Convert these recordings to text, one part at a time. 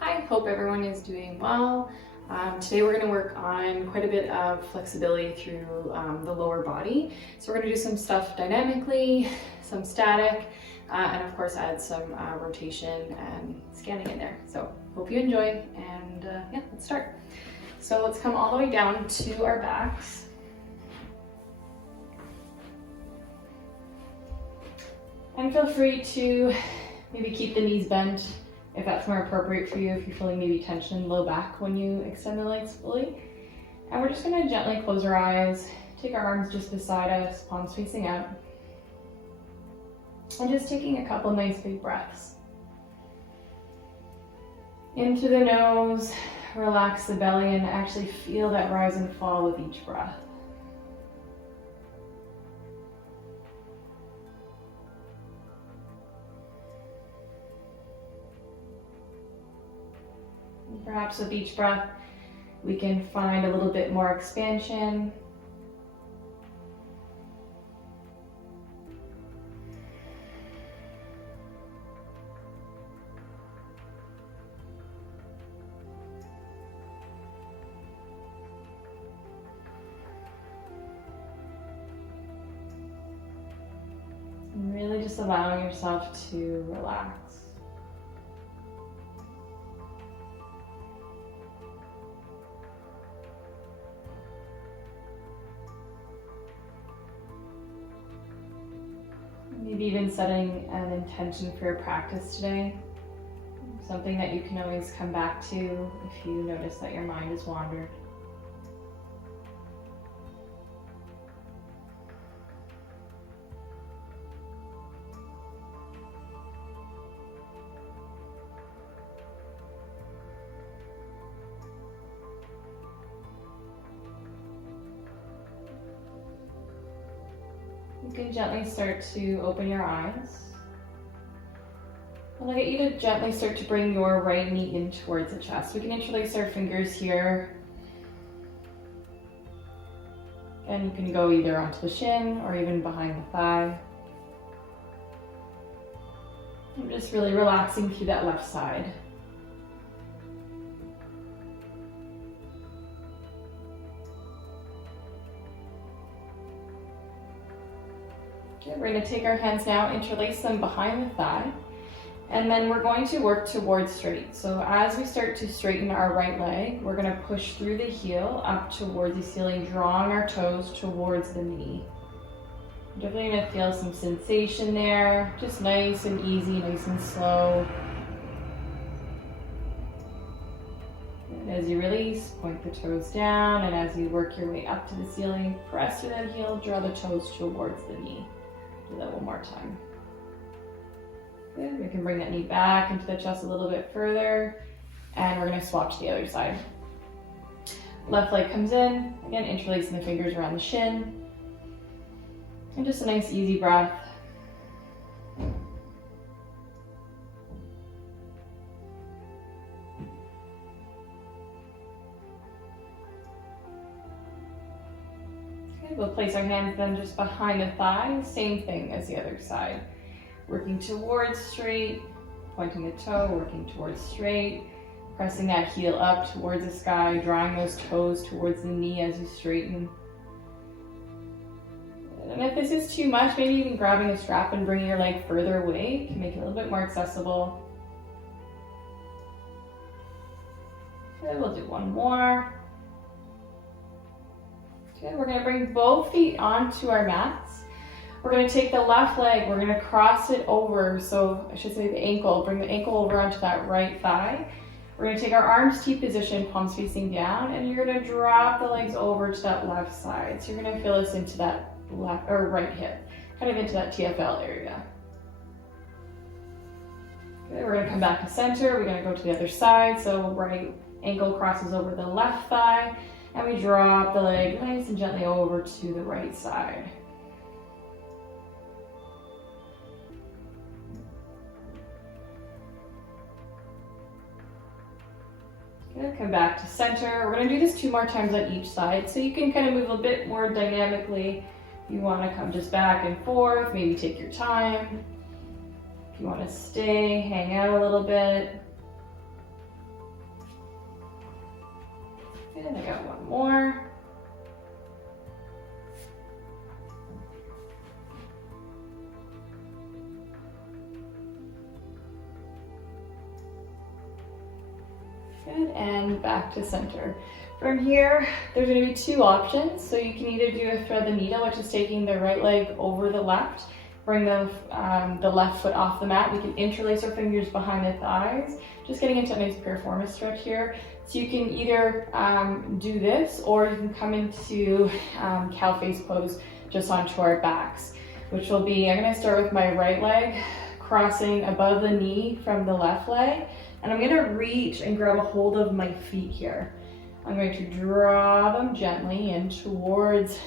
Hi, hope everyone is doing well. Today we're going to work on quite a bit of flexibility through the lower body. So we're going to do some stuff dynamically, some static, and of course add some rotation and scanning in there. So hope you enjoy, and yeah, let's start. So let's come all the way down to our backs. And feel free to maybe keep the knees bent if that's more appropriate for you, if you're feeling maybe tension in low back when you extend the legs fully. And we're just gonna gently close our eyes, take our arms just beside us, palms facing out. And just taking a couple nice big breaths. In through the nose, relax the belly and actually feel that rise and fall with each breath. Perhaps with each breath, we can find a little bit more expansion. And really just allowing yourself to relax. Maybe even setting an intention for your practice today. Something that you can always come back to if you notice that your mind has wandered. You can gently start to open your eyes. And I'll get you to gently start to bring your right knee in towards the chest. We can interlace our fingers here. And you can go either onto the shin or even behind the thigh. I'm just really relaxing through that left side. We're going to take our hands now, interlace them behind the thigh, and then we're going to work towards straight. So as we start to straighten our right leg, we're going to push through the heel up towards the ceiling, drawing our toes towards the knee. Definitely going to feel some sensation there, just nice and easy, nice and slow. And as you release, point the toes down, and as you work your way up to the ceiling, press through that heel, draw the toes towards the knee. Do that one more time. Good. We can bring that knee back into the chest a little bit further, and we're going to swap to the other side. Left leg comes in, again interlacing the fingers around the shin, and just a nice easy breath. We'll place our hands then just behind the thigh, same thing as the other side. Working towards straight, pointing the toe, working towards straight, pressing that heel up towards the sky, drawing those toes towards the knee as you straighten. And if this is too much, maybe even grabbing a strap and bringing your leg further away can make it a little bit more accessible. Okay, we'll do one more. Okay, we're going to bring both feet onto our mats. We're going to take the left leg, we're going to cross it over, so I should say the ankle, bring the ankle over onto that right thigh. We're going to take our arms T position, palms facing down, and you're going to drop the legs over to that left side. So you're going to feel this into that left or right hip, kind of into that TFL area. Okay, we're going to come back to center, we're going to go to the other side, so right ankle crosses over the left thigh. And we drop the leg nice and gently over to the right side. Good, come back to center. We're going to do this 2 more times on each side, so you can kind of move a bit more dynamically. If you want to come just back and forth, maybe take your time. If you want to stay, hang out a little bit. Good, I got one more. Good, and back to center. From here, there's going to be two options. So you can either do a thread the needle, which is taking the right leg over the left, bring the left foot off the mat. We can interlace our fingers behind the thighs, just getting into a nice piriformis stretch here. So you can either do this, or you can come into cow face pose just onto our backs, which will be, I'm going to start with my right leg, crossing above the knee from the left leg, and I'm going to reach and grab a hold of my feet here. I'm going to draw them gently in towards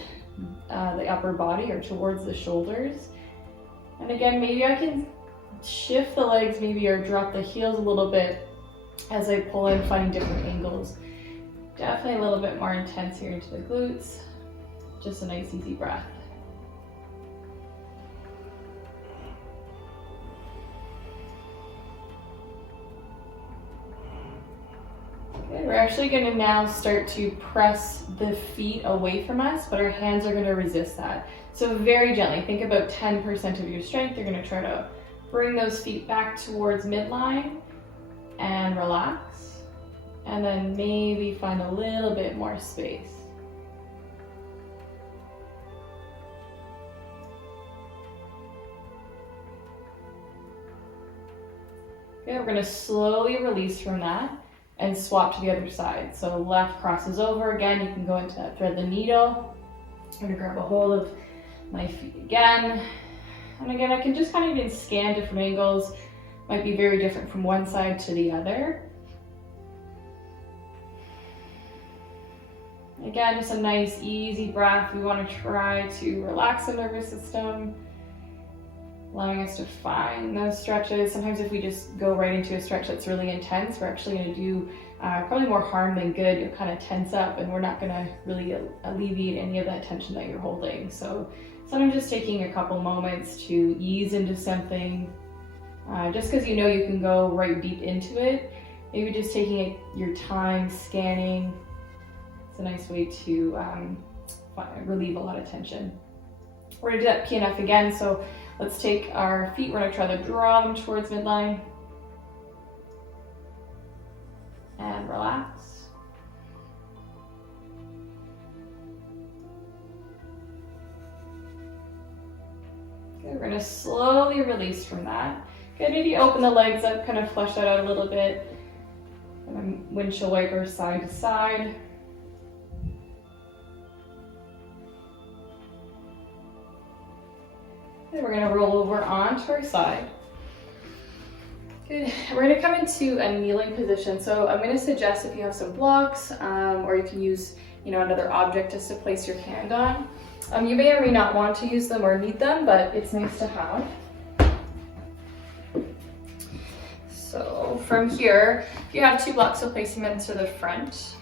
the upper body or towards the shoulders. And again, maybe I can shift the legs maybe, or drop the heels a little bit as I pull in, finding different angles. Definitely a little bit more intense here into the glutes. Just a nice easy breath. Okay, we're actually going to now start to press the feet away from us, but our hands are going to resist that. So very gently, think about 10% of your strength. You're going to try to bring those feet back towards midline and relax. And then maybe find a little bit more space. Okay, we're going to slowly release from that and swap to the other side. So left crosses over again. You can go into that thread the needle. I'm going to grab a hold of my feet again. And again, I can just kind of even scan different angles. Might be very different from one side to the other. Again, just a nice easy breath. We want to try to relax the nervous system, allowing us to find those stretches. Sometimes if we just go right into a stretch that's really intense, we're actually going to do probably more harm than good. You'll kind of tense up, and we're not going to really alleviate any of that tension that you're holding. So sometimes just taking a couple moments to ease into something, just because you know you can go right deep into it, maybe just taking your time, scanning. It's a nice way to relieve a lot of tension. We're going to do that PNF again, so let's take our feet, we're going to try to draw them towards midline. And relax. Okay, we're going to slowly release from that. Good, maybe open the legs up, kind of flesh that out a little bit. And then windshield wiper side to side. And we're going to roll over onto our side. Good. We're going to come into a kneeling position. So I'm going to suggest, if you have some blocks, or you can use, another object just to place your hand on. You may or may not want to use them or need them, but it's nice to have. So from here, if you have two blocks, so place them into the front.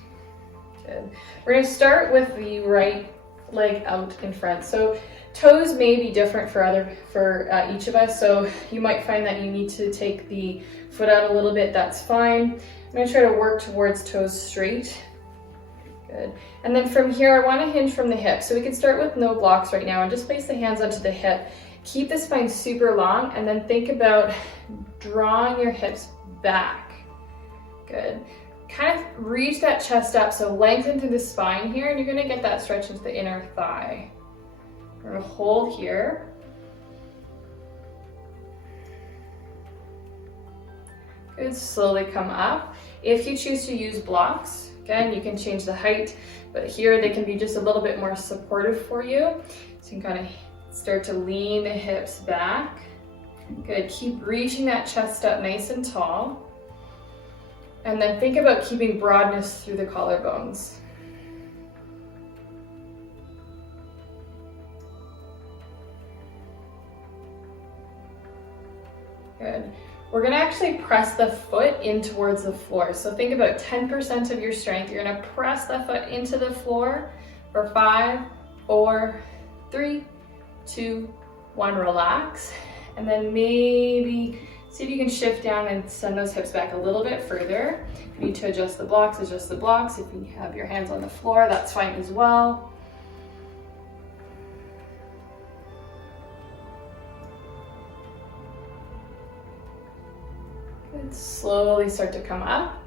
Good. We're going to start with the right leg out in front. So toes may be different for each of us, so you might find that you need to take the foot out a little bit. That's fine. I'm going to try to work towards toes straight. Good. And then from here, I want to hinge from the hip. So we can start with no blocks right now and just place the hands onto the hip. Keep the spine super long, and then think about drawing your hips back. Good. Kind of reach that chest up, so lengthen through the spine here, and you're going to get that stretch into the inner thigh. We're going to hold here. Good, slowly come up. If you choose to use blocks, again, you can change the height, but here they can be just a little bit more supportive for you. So you can kind of start to lean the hips back. Good, keep reaching that chest up nice and tall. And then think about keeping broadness through the collarbones. Good. We're going to actually press the foot in towards the floor. So think about 10% of your strength. You're going to press the foot into the floor for 5, 4, 3, 2, 1, relax. And then maybe See if you can shift down and send those hips back a little bit further. If you need to adjust the blocks, adjust the blocks. If you have your hands on the floor, that's fine as well. Good. Slowly start to come up.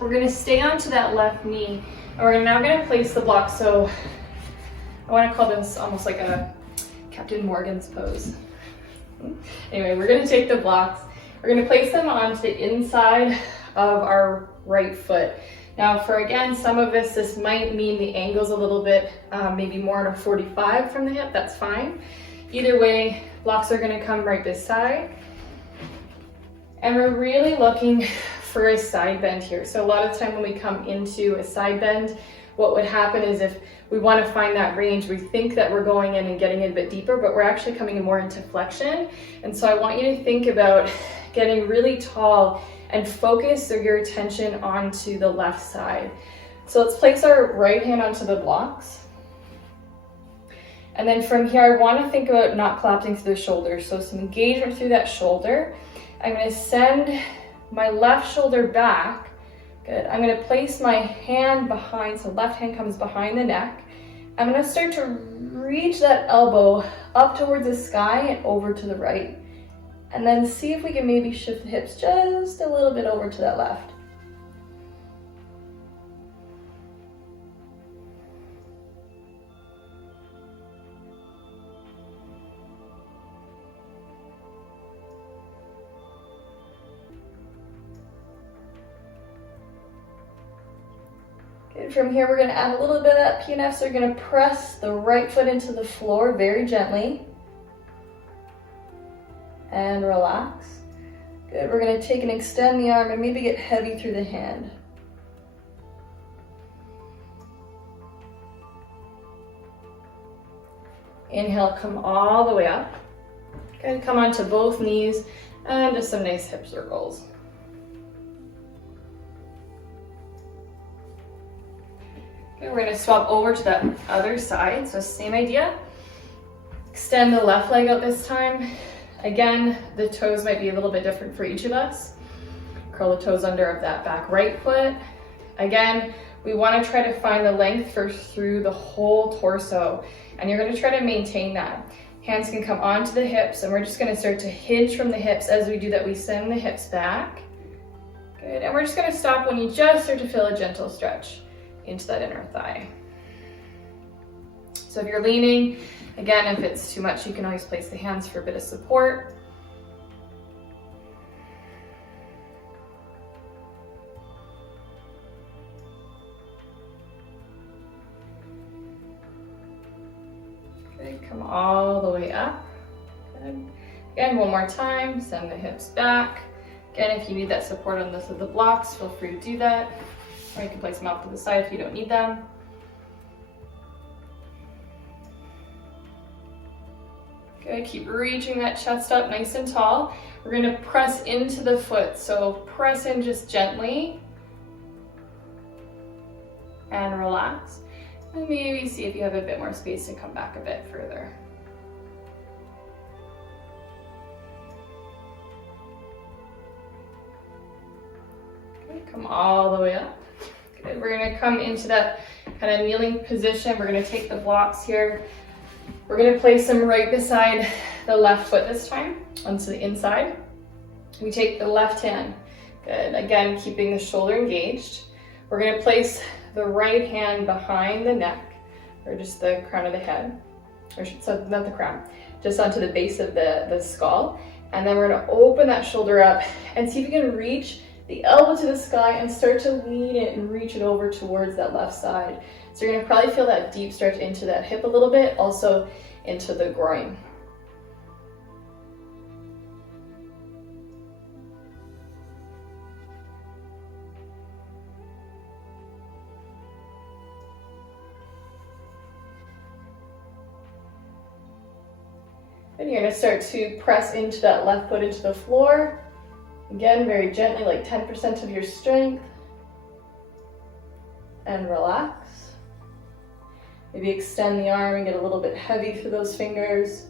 We're gonna stay onto that left knee, and we're now gonna place the block. So I wanna call this almost like a Captain Morgan's pose. Anyway, we're gonna take the blocks, we're gonna place them onto the inside of our right foot. Now for, again, some of this might mean the angle's a little bit, maybe more on a 45 from the hip, that's fine. Either way, blocks are gonna come right this side. And we're really looking for a side bend here. So a lot of the time when we come into a side bend, what would happen is if we want to find that range, we think that we're going in and getting it a bit deeper, but we're actually coming more into flexion. And so I want you to think about getting really tall and focus your attention onto the left side. So let's place our right hand onto the blocks. And then from here, I want to think about not collapsing through the shoulder. So some engagement through that shoulder. I'm going to send my left shoulder back. Good. I'm going to place my hand behind, so left hand comes behind the neck. I'm going to start to reach that elbow up towards the sky and over to the right. And then see if we can maybe shift the hips just a little bit over to that left. From here, we're going to add a little bit of that PNF, so we're going to press the right foot into the floor very gently. And relax. Good, we're going to take and extend the arm and maybe get heavy through the hand. Inhale, come all the way up. Good, come onto both knees and just some nice hip circles. We're going to swap over to that other side, so same idea. Extend the left leg out this time. Again, the toes might be a little bit different for each of us. Curl the toes under of that back right foot. Again, we want to try to find the length through the whole torso, and you're going to try to maintain that. Hands can come onto the hips, and we're just going to start to hinge from the hips. As we do that, we send the hips back. Good, and we're just going to stop when you just start to feel a gentle stretch into that inner thigh. So if you're leaning, again, if it's too much, you can always place the hands for a bit of support. Good, come all the way up. Good. Again, one more time, send the hips back. Again, if you need that support on this of the blocks, feel free to do that. Or you can place them off to the side if you don't need them. Good, keep reaching that chest up nice and tall. We're gonna press into the foot, so press in just gently. And relax. And maybe see if you have a bit more space to come back a bit further. Good, come all the way up. Good. We're going to come into that kind of kneeling position. We're going to take the blocks here. We're going to place them right beside the left foot this time, onto the inside. We take the left hand. Good. Again, keeping the shoulder engaged. We're going to place the right hand behind the neck, or just the crown of the head, or so not the crown, just onto the base of the skull. And then we're going to open that shoulder up and see if you can reach the elbow to the sky and start to lean it and reach it over towards that left side. So you're going to probably feel that deep stretch into that hip a little bit, also into the groin. And you're going to start to press into that left foot into the floor. Again, very gently, like 10% of your strength. And relax. Maybe extend the arm and get a little bit heavy through those fingers.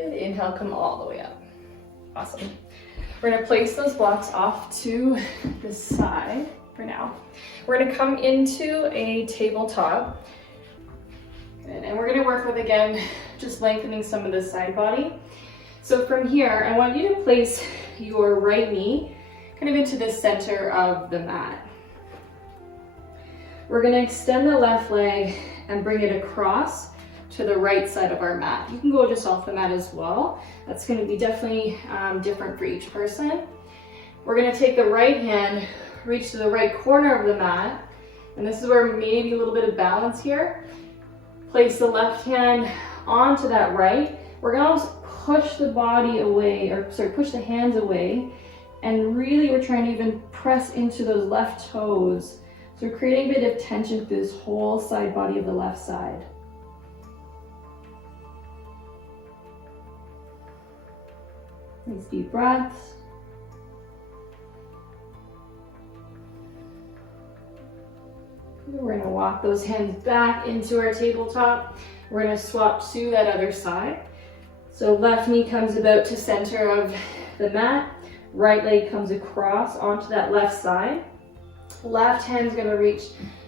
Good, inhale, come all the way up. Awesome. We're gonna place those blocks off to the side for now. We're gonna come into a tabletop. Good, and we're gonna work with, again, just lengthening some of the side body. So from here, I want you to place your right knee kind of into the center of the mat. We're gonna extend the left leg and bring it across to the right side of our mat. You can go just off the mat as well. That's gonna be definitely different for each person. We're gonna take the right hand, reach to the right corner of the mat, and this is where maybe a little bit of balance here. Place the left hand onto that right. We're gonna almost push the body away, push the hands away, and really we're trying to even press into those left toes. So we're creating a bit of tension through this whole side body of the left side. Nice deep breaths. We're going to walk those hands back into our tabletop. We're going to swap to that other side. So left knee comes about to center of the mat. Right leg comes across onto that left side. Left hand's going to reach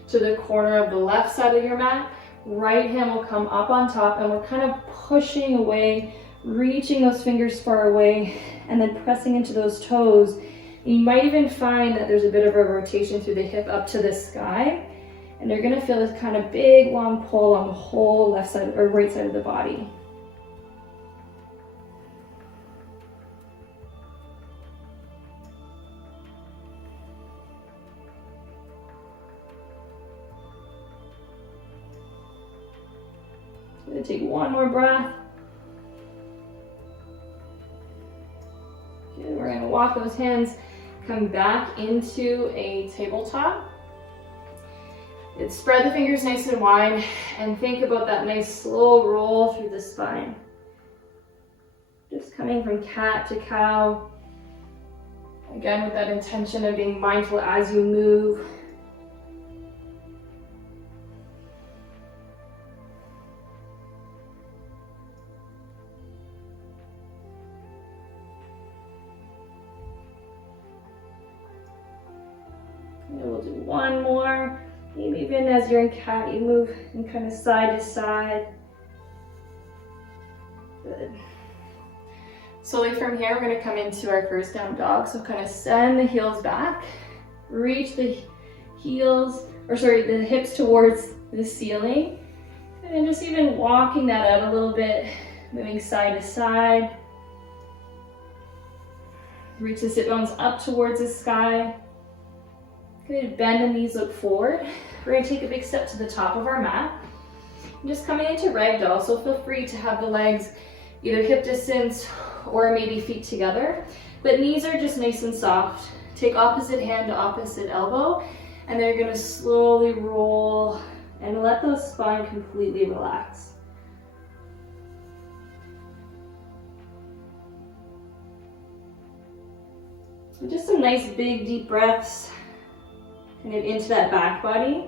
to the corner of the left side of your mat. Right hand will come up on top, and we're kind of pushing away, reaching those fingers far away, and then pressing into those toes. You might even find that there's a bit of a rotation through the hip up to the sky, and you're gonna feel this kind of big, long pull on the whole left side or right side of the body. I'm gonna take one more breath. Okay, we're gonna walk those hands, come back into a tabletop. Spread the fingers nice and wide, and think about that nice slow roll through the spine. Just coming from cat to cow. Again, with that intention of being mindful as you move. And we'll do one more. Maybe even as you're in cat, you move and kind of side to side. Good. Slowly from here, we're going to come into our first down dog. So kind of send the heels back, reach the the hips towards the ceiling, and then just even walking that out a little bit, moving side to side. Reach the sit bones up towards the sky. Good, bend the knees, look forward. We're gonna take a big step to the top of our mat. I'm just coming into ragdoll, so feel free to have the legs either hip distance or maybe feet together, but knees are just nice and soft. Take opposite hand to opposite elbow, and then you're gonna slowly roll and let the spine completely relax. So just some nice big deep breaths. Kind of into that back body.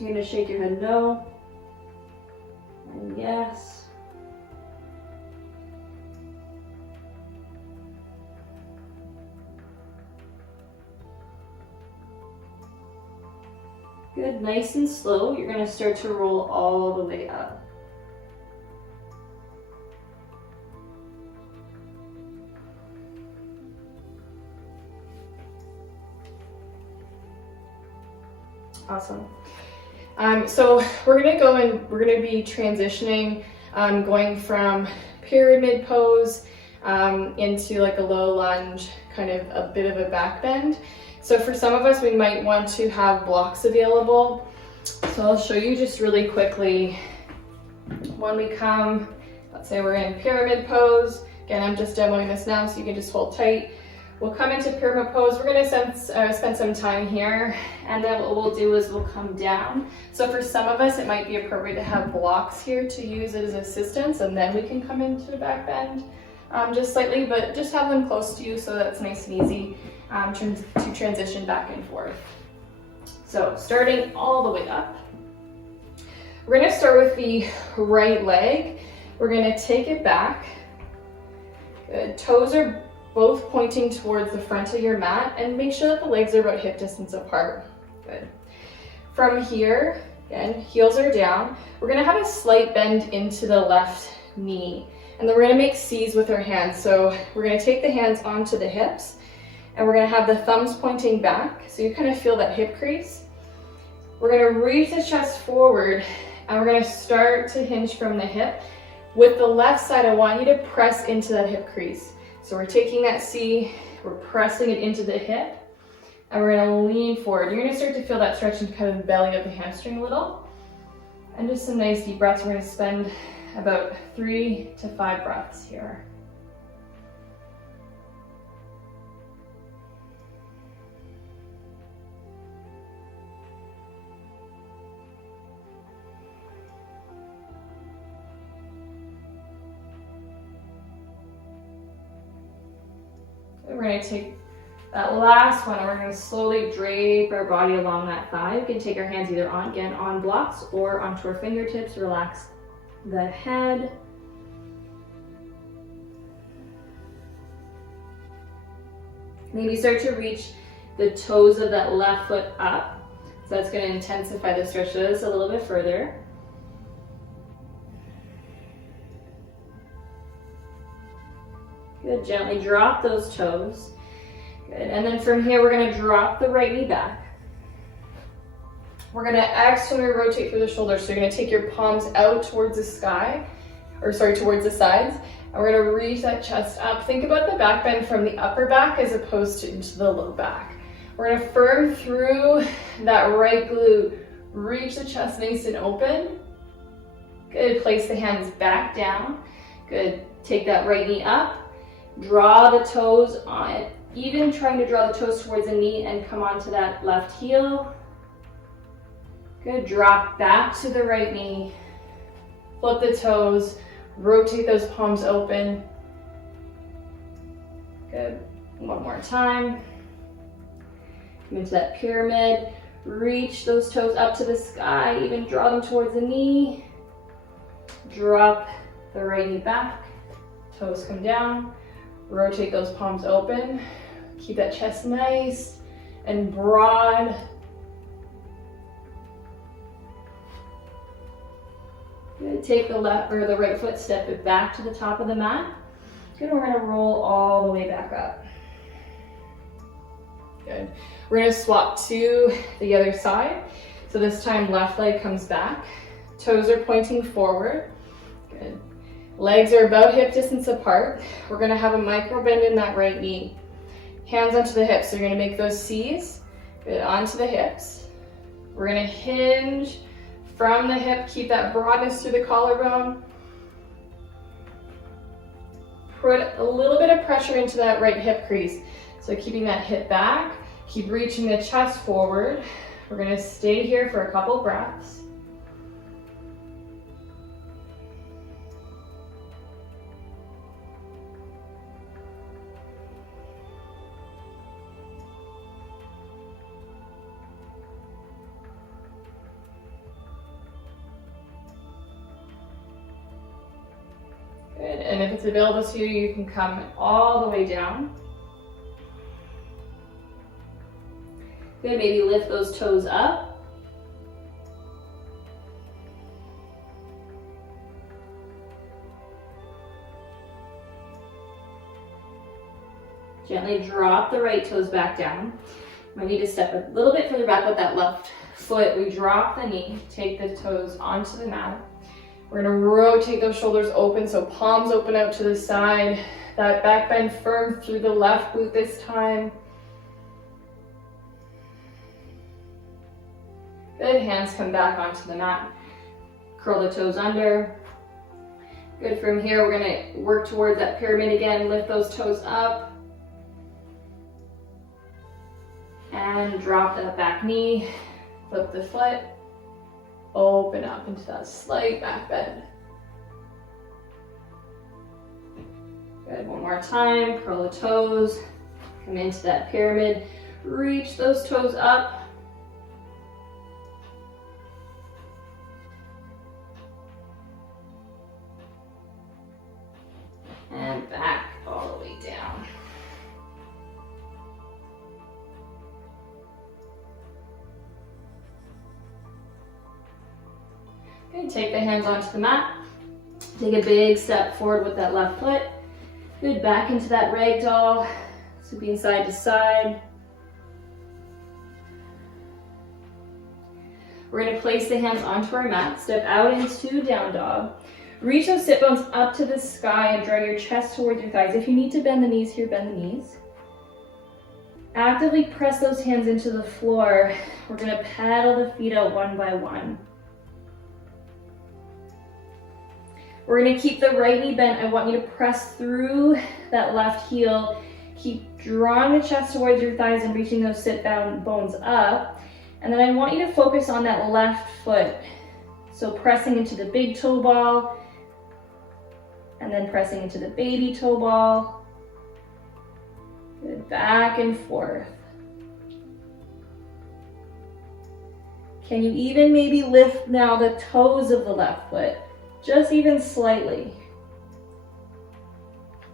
You're going to shake your head no, and yes. Good, nice and slow. You're going to start to roll all the way up. Awesome. So we're going to go and we're going to be transitioning, going from pyramid pose into like a low lunge, kind of a bit of a back bend. So for some of us, we might want to have blocks available. So I'll show you just really quickly. When we come, let's say we're in pyramid pose. Again, I'm just demoing this now, so you can just hold tight. We'll come into pyramid pose. We're gonna spend some time here, and then what we'll do is we'll come down. So for some of us, it might be appropriate to have blocks here to use as assistance, and then we can come into a back bend. just slightly, but just have them close to you so that's nice and easy to transition back and forth. So starting all the way up, we're gonna start with the right leg. We're gonna take it back. Good. Toes are both pointing towards the front of your mat, and make sure that the legs are about hip distance apart. Good. From here, again, heels are down. We're gonna have a slight bend into the left knee, and then we're gonna make C's with our hands. So we're gonna take the hands onto the hips, and we're gonna have the thumbs pointing back, so you kind of feel that hip crease. We're gonna reach the chest forward, and we're gonna start to hinge from the hip. With the left side, I want you to press into that hip crease. So we're taking that C, we're pressing it into the hip, and we're gonna lean forward. You're gonna start to feel that stretch in kind of the belly of the hamstring a little. And just some nice deep breaths. We're gonna spend about 3 to 5 breaths here. We're going to take that last one and we're going to slowly drape our body along that thigh. We can take our hands either on blocks or onto our fingertips. Relax the head. Maybe start to reach the toes of that left foot up. So that's going to intensify the stretch just a little bit further. Good, gently drop those toes. Good, and then from here we're gonna drop the right knee back. We're gonna externally rotate through the shoulders. So you're gonna take your palms out towards the sky, towards the sides. And we're gonna reach that chest up. Think about the back bend from the upper back as opposed to into the low back. We're gonna firm through that right glute. Reach the chest nice and open. Good, place the hands back down. Good, take that right knee up. Draw the toes on it, even trying to draw the toes towards the knee and come onto that left heel. Good, drop back to the right knee. Flip the toes, rotate those palms open. Good, one more time. Come into that pyramid. Reach those toes up to the sky, even draw them towards the knee. Drop the right knee back, toes come down. Rotate those palms open. Keep that chest nice and broad. Good. Take the left or the right foot, step it back to the top of the mat. Good. We're going to roll all the way back up. Good. We're going to swap to the other side. So this time left leg comes back. Toes are pointing forward. Good. Legs are about hip distance apart. We're gonna have a micro bend in that right knee. Hands onto the hips. So you're gonna make those C's. Good, onto the hips. We're gonna hinge from the hip. Keep that broadness through the collarbone. Put a little bit of pressure into that right hip crease. So keeping that hip back. Keep reaching the chest forward. We're gonna stay here for a couple breaths. Good, and if it's available to you, you can come all the way down. Good, maybe lift those toes up. Gently drop the right toes back down. Might need to step a little bit further back with that left foot. We drop the knee, take the toes onto the mat. We're gonna rotate those shoulders open, so palms open out to the side. That back bend firm through the left glute this time. Good, hands come back onto the mat. Curl the toes under. Good, from here we're gonna work towards that pyramid again. Lift those toes up. And drop that back knee. Flip the foot. Open up into that slight back bend. Good, Good, one more time, curl the toes, come into that pyramid, reach those toes up. And back all the way down. Good, take the hands onto the mat. Take a big step forward with that left foot. Good, back into that ragdoll, sweeping side to side. We're gonna place the hands onto our mat, step out into down dog. Reach those sit bones up to the sky and draw your chest towards your thighs. If you need to bend the knees here, bend the knees. Actively press those hands into the floor. We're gonna paddle the feet out one by one. We're gonna keep the right knee bent. I want you to press through that left heel. Keep drawing the chest towards your thighs and reaching those sit bones up. And then I want you to focus on that left foot. So pressing into the big toe ball, and then pressing into the baby toe ball. Good, back and forth. Can you even maybe lift now the toes of the left foot? Just even slightly.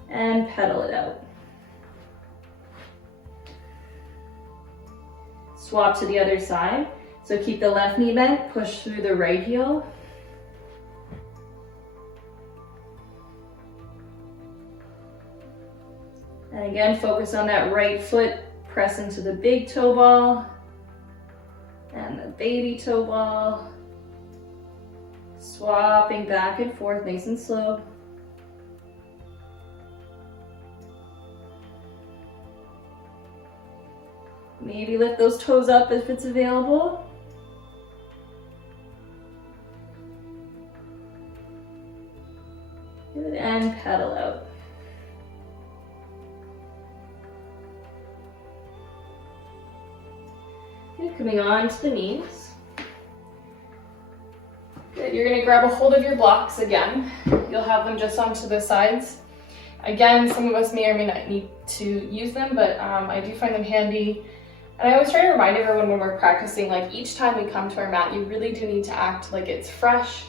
And pedal it out. Swap to the other side. So keep the left knee bent, push through the right heel. And again, focus on that right foot, press into the big toe ball and the baby toe ball. Swapping back and forth, nice and slow. Maybe lift those toes up if it's available. Good, and pedal out. Good, coming on to the knees. Good, you're gonna grab a hold of your blocks again. You'll have them just onto the sides. Again, some of us may or may not need to use them, but I do find them handy. And I always try to remind everyone when we're practicing, like each time we come to our mat, you really do need to act like it's fresh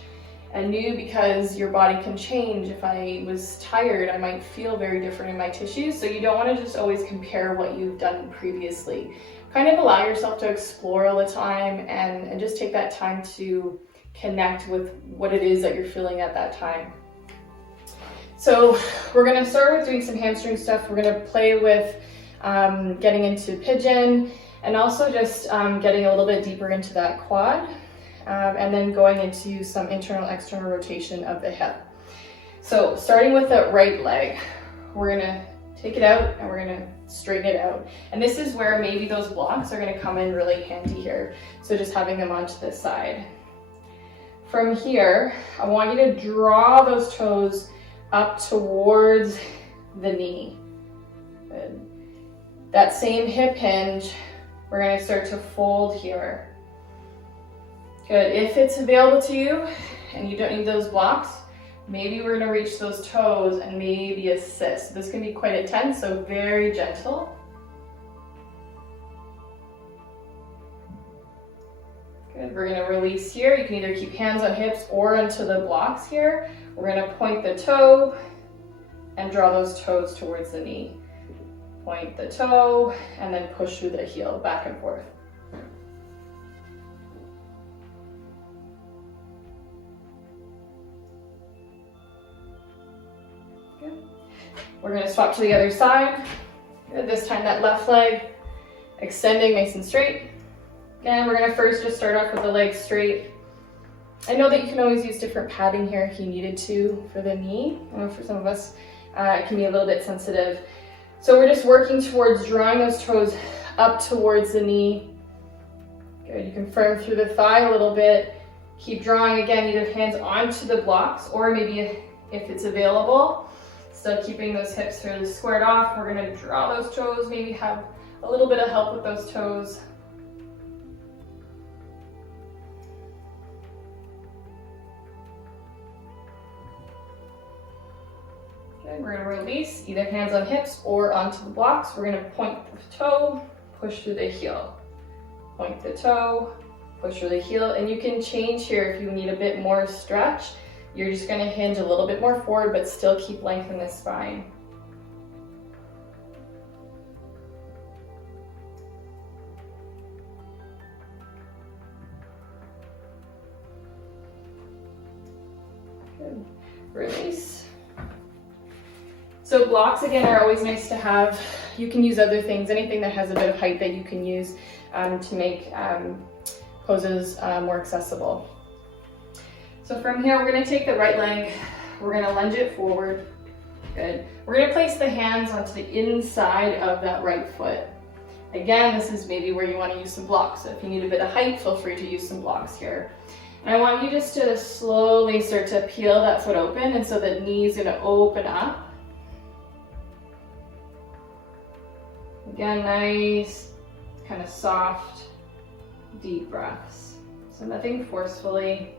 and new because your body can change. If I was tired, I might feel very different in my tissues. So you don't want to just always compare what you've done previously. Kind of allow yourself to explore all the time and just take that time to connect with what it is that you're feeling at that time. So we're gonna start with doing some hamstring stuff. We're gonna play with getting into pigeon and also just getting a little bit deeper into that quad and then going into some internal external rotation of the hip. So starting with the right leg, we're gonna take it out and we're gonna straighten it out. And this is where maybe those blocks are gonna come in really handy here. So just having them onto this side. From here, I want you to draw those toes up towards the knee. Good. That same hip hinge, we're gonna start to fold here. Good, if it's available to you and you don't need those blocks, maybe we're gonna reach those toes and maybe assist. This can be quite intense, so very gentle. Good, we're gonna release here. You can either keep hands on hips or onto the blocks here. We're gonna point the toe and draw those toes towards the knee. Point the toe and then push through the heel, back and forth. Good. We're gonna swap to the other side. Good. This time that left leg, extending nice and straight. Again, we're gonna first just start off with the legs straight. I know that you can always use different padding here if you needed to for the knee. I know for some of us, it can be a little bit sensitive. So we're just working towards drawing those toes up towards the knee. Good, you can firm through the thigh a little bit. Keep drawing again, either hands onto the blocks or maybe if it's available, still keeping those hips fairly squared off. We're gonna draw those toes, maybe have a little bit of help with those toes. Good, we're gonna release either hands on hips or onto the blocks. We're gonna point the toe, push through the heel. Point the toe, push through the heel, and you can change here if you need a bit more stretch. You're just gonna hinge a little bit more forward, but still keep length in the spine. Good. Release. So blocks, again, are always nice to have. You can use other things, anything that has a bit of height that you can use to make poses more accessible. So from here, we're gonna take the right leg, we're gonna lunge it forward. Good. We're gonna place the hands onto the inside of that right foot. Again, this is maybe where you wanna use some blocks. So if you need a bit of height, feel free to use some blocks here. And I want you just to slowly start to peel that foot open, and so the knee's gonna open up. Again, nice, kind of soft, deep breaths. So nothing forcefully.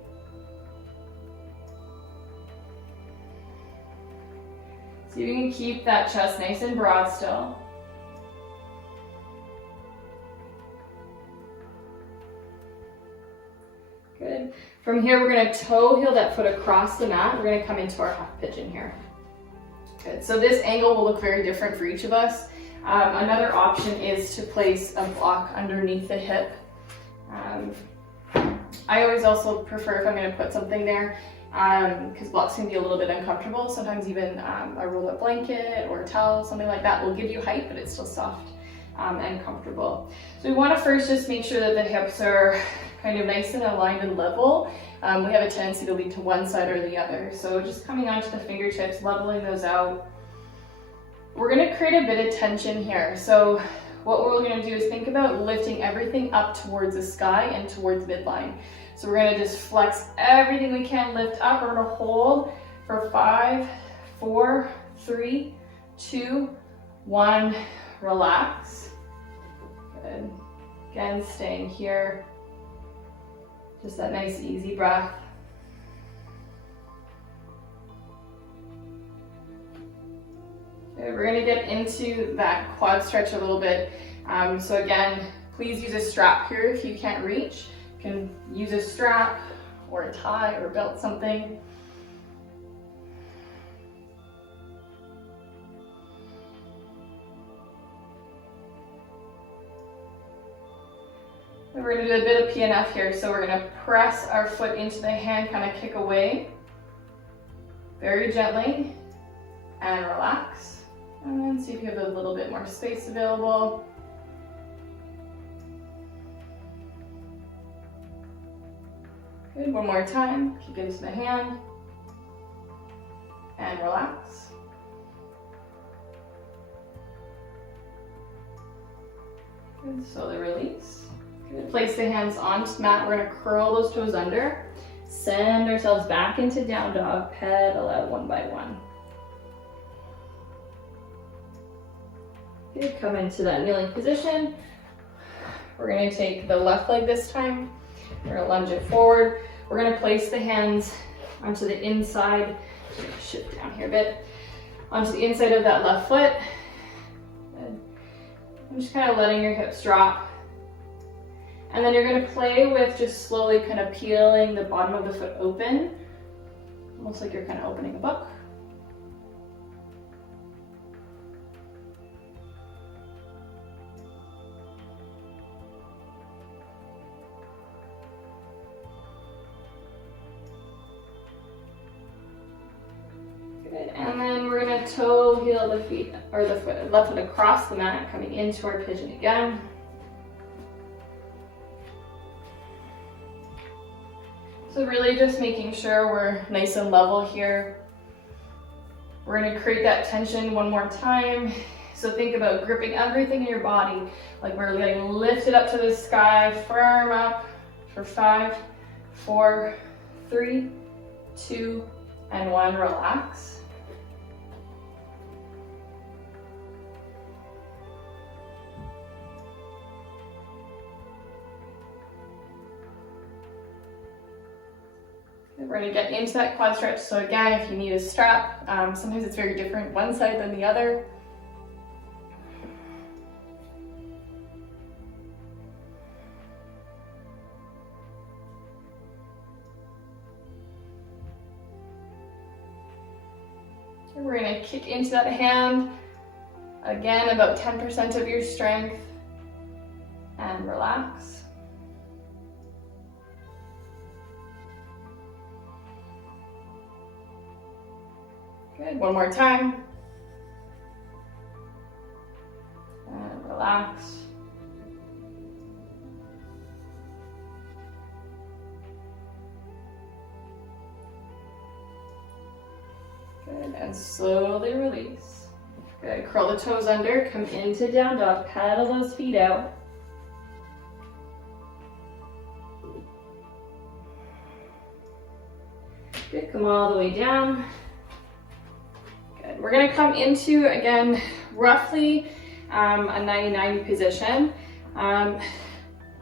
So you can keep that chest nice and broad still. Good. From here, we're gonna toe heel that foot across the mat. We're gonna come into our half pigeon here. Good, so this angle will look very different for each of us. Another option is to place a block underneath the hip. I always also prefer if I'm gonna put something there, because blocks can be a little bit uncomfortable. Sometimes even a rolled up blanket or a towel, something like that will give you height, but it's still soft and comfortable. So we wanna first just make sure that the hips are kind of nice and aligned and level. We have a tendency to lean to one side or the other. So just coming onto the fingertips, leveling those out. We're gonna create a bit of tension here. So what we're gonna do is think about lifting everything up towards the sky and towards midline. So we're gonna just flex everything we can, lift up. We're gonna hold for 5, 4, 3, 2, 1, relax. Good. Again, staying here. Just that nice, easy breath. Okay, we're gonna get into that quad stretch a little bit. So again, please use a strap here if you can't reach. You can use a strap or a tie or belt something. And we're gonna do a bit of PNF here. So we're gonna press our foot into the hand, kind of kick away, very gently, and relax. And then see if you have a little bit more space available. Good, one more time. Kick into the hand, and relax. Good, slowly release. Good. Place the hands onto the mat. We're gonna curl those toes under. Send ourselves back into down dog. Pedal out one by one. Good, come into that kneeling position. We're gonna take the left leg this time. We're gonna lunge it forward. We're gonna place the hands onto the inside. Shift down here a bit. Onto the inside of that left foot. Good. I'm just kind of letting your hips drop. And then you're gonna play with just slowly kind of peeling the bottom of the foot open. Almost like you're kind of opening a book. Good. And then we're gonna toe heel the feet, or the foot, left foot across the mat, coming into our pigeon again. So really just making sure we're nice and level here. We're gonna create that tension one more time. So think about gripping everything in your body, like we're getting lifted up to the sky, firm up for 5, 4, 3, 2, and 1, relax. We're gonna get into that quad stretch. So again, if you need a strap, sometimes it's very different one side than the other. And we're gonna kick into that hand. Again, about 10% of your strength, and relax. Good, one more time. And relax. Good, and slowly release. Good, curl the toes under, come into down dog, pedal those feet out. Good, come all the way down. Good, we're gonna come into, again, roughly a 90-90 position.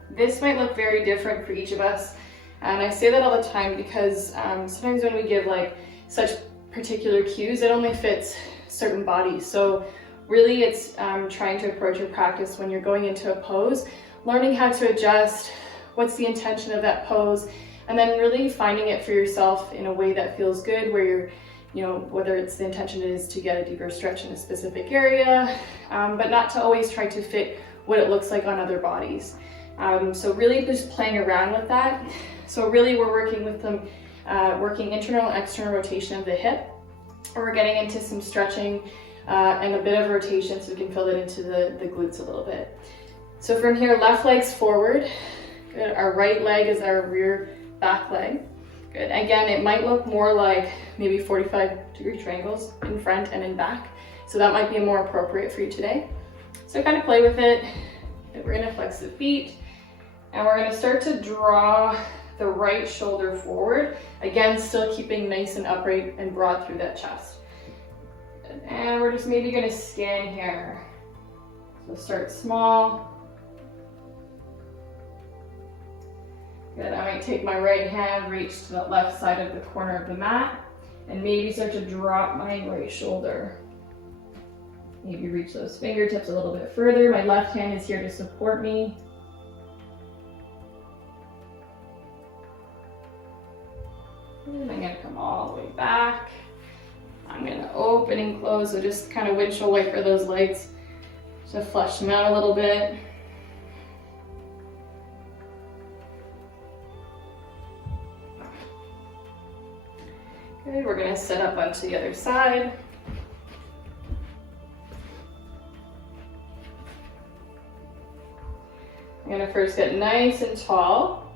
This might look very different for each of us. And I say that all the time because sometimes when we give like such particular cues, it only fits certain bodies. So really it's trying to approach your practice when you're going into a pose, learning how to adjust, what's the intention of that pose, and then really finding it for yourself in a way that feels good, where you're, you know, whether it's the intention is to get a deeper stretch in a specific area, but not to always try to fit what it looks like on other bodies. So really just playing around with that. So really we're working with them, working internal and external rotation of the hip. We're getting into some stretching and a bit of rotation so we can fill it into the glutes a little bit. So from here, left leg's forward. Good. Our right leg is our rear back leg. Good. Again, it might look more like maybe 45-degree triangles in front and in back. So that might be more appropriate for you today. So kind of play with it. We're gonna flex the feet and we're gonna start to draw the right shoulder forward. Again, still keeping nice and upright and broad through that chest. And we're just maybe gonna scan here. So start small. Good, I might take my right hand, reach to the left side of the corner of the mat, and maybe start to drop my right shoulder. Maybe reach those fingertips a little bit further. My left hand is here to support me. And I'm gonna come all the way back. I'm gonna open and close, so just kind of windshield wiper those legs to flush them out a little bit. Good, we're gonna set up onto the other side. I'm gonna first get nice and tall.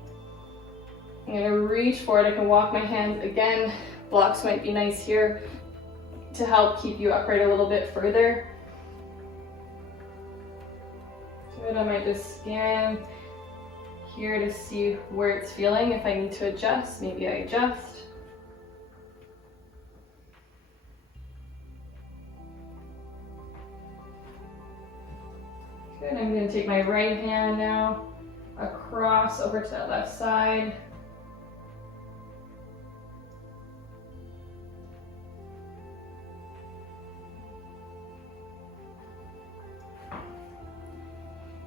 I'm gonna reach forward. I can walk my hands. Again, blocks might be nice here to help keep you upright a little bit further. Good, I might just scan here to see where it's feeling. If I need to adjust, maybe I adjust. Good, I'm gonna take my right hand now across over to that left side.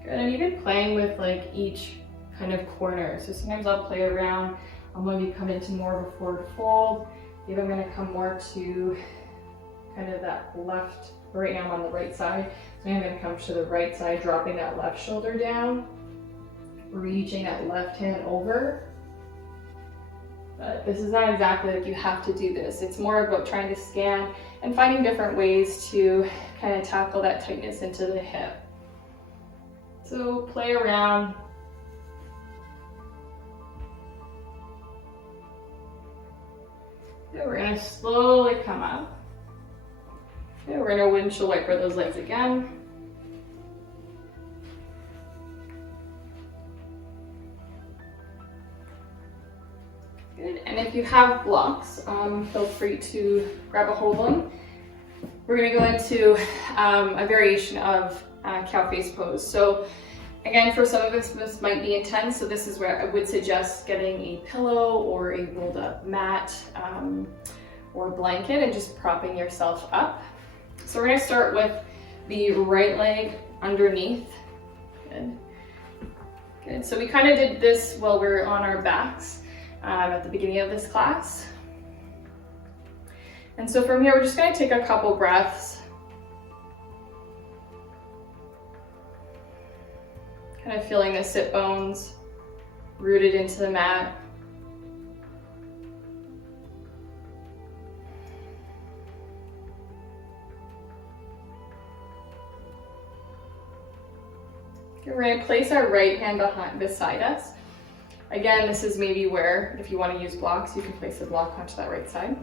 Good, and even playing with like each kind of corner. So sometimes I'll play around. I'll maybe come into more of a forward fold. Maybe I'm gonna come more to kind of that left. Right now I'm on the right side. So I'm gonna come to the right side, dropping that left shoulder down, reaching that left hand over. But this is not exactly like you have to do this. It's more about trying to scan and finding different ways to kind of tackle that tightness into the hip. So play around. So we're gonna slowly come up. Okay, we're gonna windshield wiper those legs again. Good, and if you have blocks, feel free to grab a hold of them. We're gonna go into a variation of cow face pose. So Again, for some of us, this might be intense, so this is where I would suggest getting a pillow or a rolled up mat or blanket and just propping yourself up. So we're gonna start with the right leg underneath. Good. Good. So we kind of did this while we were on our backs at the beginning of this class. And so from here, we're just gonna take a couple breaths. Kind of feeling the sit bones rooted into the mat. Okay, we're going to place our right hand beside us. Again, this is maybe where, if you want to use blocks, you can place a block onto that right side.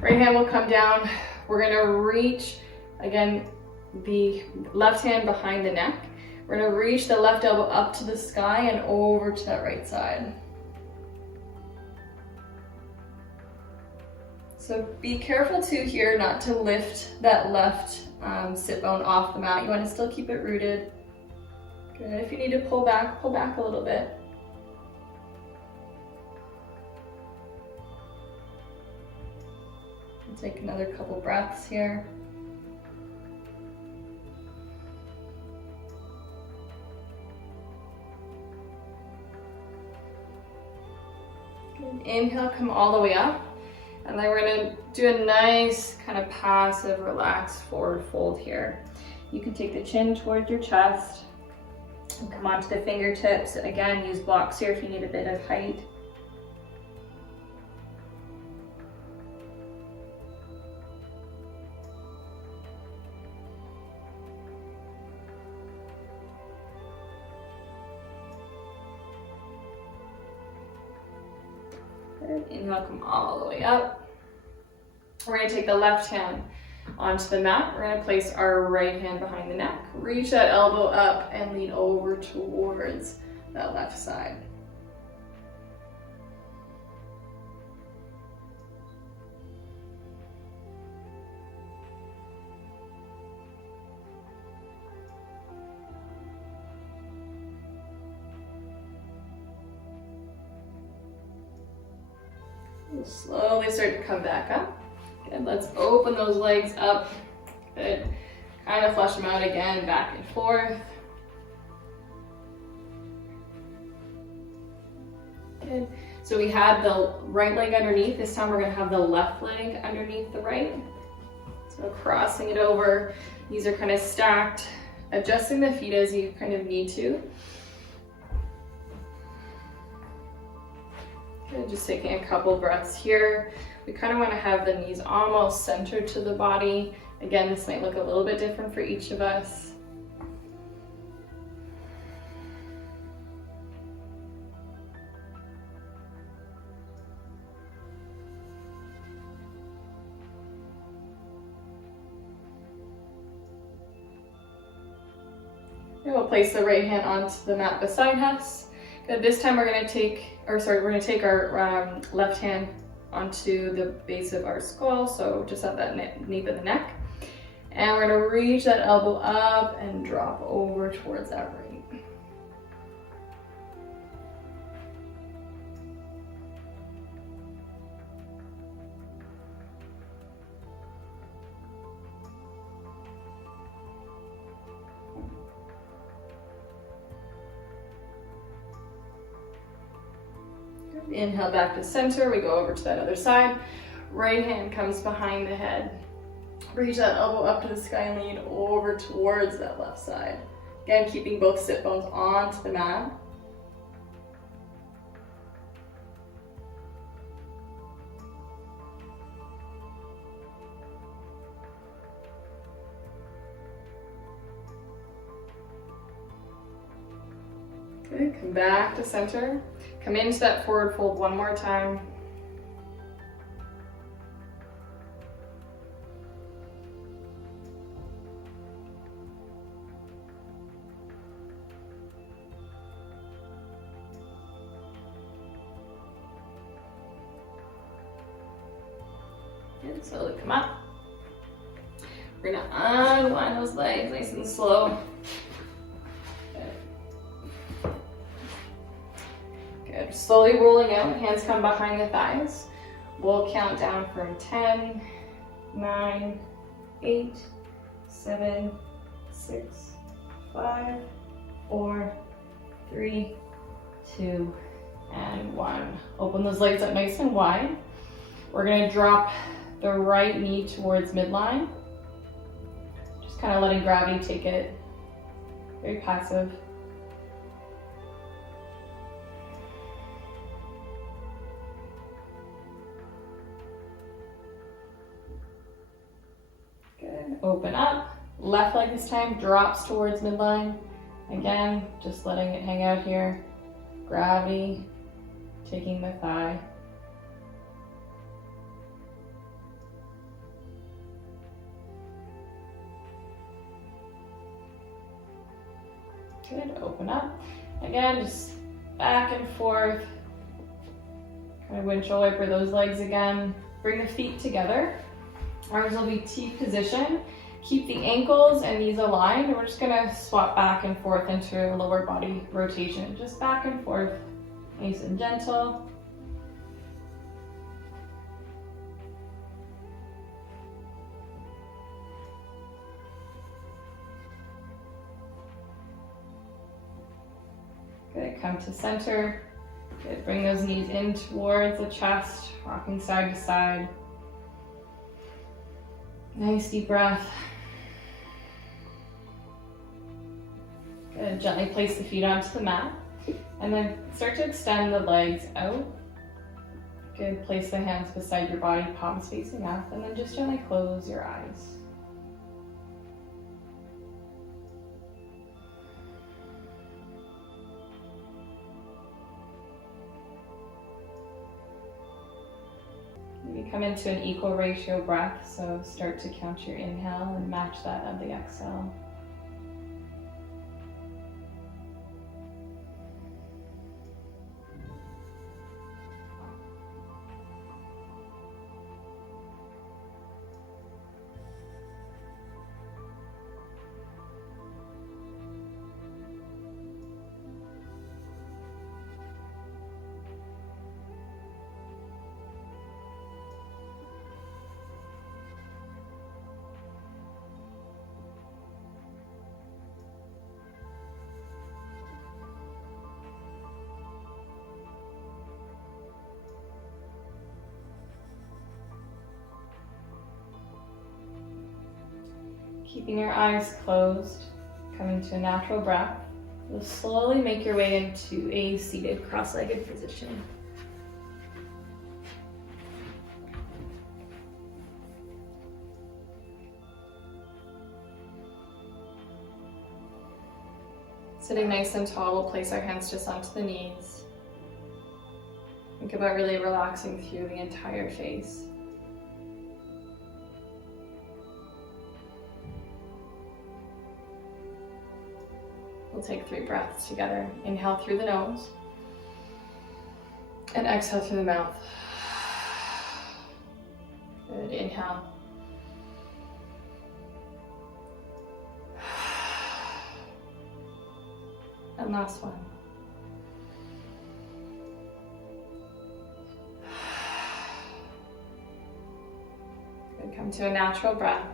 Right hand will come down. We're going to reach, again, the left hand behind the neck. We're gonna reach the left elbow up to the sky and over to that right side. So be careful too here not to lift that left sit bone off the mat. You wanna still keep it rooted. Good, if you need to pull back a little bit. Take another couple breaths here. Inhale, come all the way up, and then we're going to do a nice kind of passive, relaxed forward fold here. You can take the chin towards your chest and come onto the fingertips. Again, use blocks here if you need a bit of height. Inhale, come all the way up. We're going to take the left hand onto the mat. We're going to place our right hand behind the neck. Reach that elbow up and lean over towards that left side. We'll slowly start to come back up. Good, let's open those legs up. Good, kind of flush them out again, back and forth. Good, so we had the right leg underneath. This time we're gonna have the left leg underneath the right. So crossing it over, these are kind of stacked, adjusting the feet as you kind of need to. Good, just taking a couple breaths here. We kind of want to have the knees almost centered to the body. Again, this might look a little bit different for each of us. And we'll place the right hand onto the mat beside us. Good, this time we're going to take our left hand onto the base of our skull, so just at that nape of the neck. And we're going to reach that elbow up and drop over towards that right. Inhale back to center, we go over to that other side. Right hand comes behind the head. Reach that elbow up to the sky and lean over towards that left side. Again, keeping both sit bones onto the mat. Good, come back to center. Come into that forward fold one more time. Good, slowly come up. We're gonna unwind those legs nice and slow. Good. Slowly rolling out, hands come behind the thighs. We'll count down from 10, 9, 8, 7, 6, 5, 4, 3, 2, and 1. Open those legs up nice and wide. We're gonna drop the right knee towards midline. Just kind of letting gravity take it. Very passive. Good. Open up. Left leg this time drops towards midline. Again, just letting it hang out here. Gravity taking the thigh. Good. Open up. Again, just back and forth. Kind of windshield wiper those legs again. Bring the feet together. Arms will be T position. Keep the ankles and knees aligned, and we're just gonna swap back and forth into a lower body rotation. Just back and forth, nice and gentle. Good, come to center. Good, bring those knees in towards the chest, rocking side to side. Nice deep breath. Good, gently place the feet onto the mat. And then start to extend the legs out. Good, place the hands beside your body, palms facing up, and then just gently close your eyes. Maybe come into an equal ratio breath, so start to count your inhale and match that of the exhale. Keeping your eyes closed, come into a natural breath. You'll slowly make your way into a seated cross-legged position. Sitting nice and tall, we'll place our hands just onto the knees. Think about really relaxing through the entire face. We'll take 3 breaths together. Inhale through the nose and exhale through the mouth. Good, inhale. And last one. Good, come to a natural breath.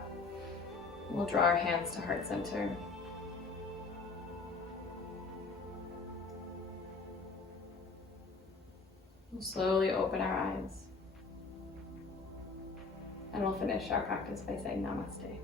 We'll draw our hands to heart center. We'll slowly open our eyes. And we'll finish our practice by saying namaste.